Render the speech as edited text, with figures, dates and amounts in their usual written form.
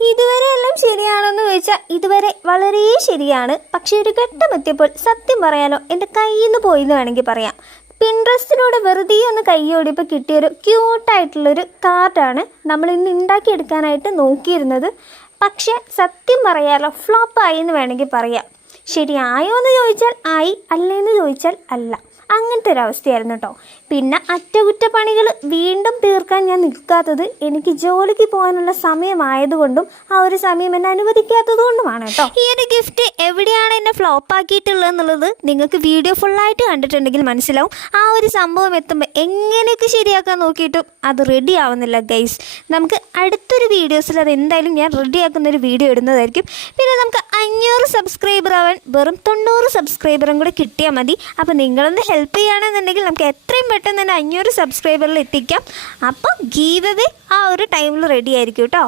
ഇതുവരെ എല്ലാം ശരിയാണെന്ന് ചോദിച്ചാൽ ഇതുവരെ വളരെ ശരിയാണ്. പക്ഷേ ഒരു ഘട്ടം എത്തിയപ്പോൾ സത്യം പറയാലോ എൻ്റെ കയ്യിൽ നിന്ന് പോയിന്ന് വേണമെങ്കിൽ പറയാം. പിൻട്രസ്റ്റിലൂടെ വെറുതെ ഒന്ന് കൈയോടിയപ്പോൾ കിട്ടിയൊരു ക്യൂട്ടായിട്ടുള്ളൊരു കാർഡാണ് നമ്മൾ ഇന്ന് ഉണ്ടാക്കിയെടുക്കാനായിട്ട് നോക്കിയിരുന്നത്. പക്ഷേ സത്യം പറയാലോ ഫ്ലോപ്പായി എന്ന് വേണമെങ്കിൽ പറയാം. ശരിയായോ എന്ന് ചോദിച്ചാൽ ആയി, അല്ലേന്ന് ചോദിച്ചാൽ അല്ല. അങ്ങനത്തെ ഒരവസ്ഥയായിരുന്നു കേട്ടോ. പിന്നെ അറ്റകുറ്റപ്പണികൾ വീണ്ടും തീർക്കാൻ ഞാൻ നിൽക്കാത്തത് എനിക്ക് ജോലിക്ക് പോകാനുള്ള സമയമായതുകൊണ്ടും ആ ഒരു സമയം എന്നെ അനുവദിക്കാത്തത് കൊണ്ടുമാണ് കേട്ടോ. ഈ ഒരു ഗിഫ്റ്റ് എവിടെയാണ് എന്നെ ഫ്ലോപ്പ് ആക്കിയിട്ടുള്ളത് എന്നുള്ളത് നിങ്ങൾക്ക് വീഡിയോ ഫുള്ളായിട്ട് കണ്ടിട്ടുണ്ടെങ്കിൽ മനസ്സിലാവും. ആ ഒരു സംഭവം എത്തുമ്പോൾ എങ്ങനെയൊക്കെ ശരിയാക്കാൻ നോക്കിയിട്ടും അത് റെഡി ആവുന്നില്ല ഗൈസ്. നമുക്ക് അടുത്തൊരു വീഡിയോസിൽ അത് എന്തായാലും ഞാൻ റെഡിയാക്കുന്നൊരു വീഡിയോ ഇടുന്നതായിരിക്കും. പിന്നെ നമുക്ക് 500 സബ്സ്ക്രൈബർ ആവാൻ വെറും 90 സബ്സ്ക്രൈബറും കൂടെ കിട്ടിയാൽ മതി. അപ്പോൾ നിങ്ങളൊന്ന് ഹെൽപ്പ് ചെയ്യുകയാണെന്നുണ്ടെങ്കിൽ നമുക്ക് എത്രയും പെട്ടെന്ന് തന്നെ 500 സബ്സ്ക്രൈബറിൽ എത്തിക്കാം. അപ്പോൾ ഗീവ് അവേ ആ ഒരു ടൈമിൽ റെഡി ആയിരിക്കും കേട്ടോ.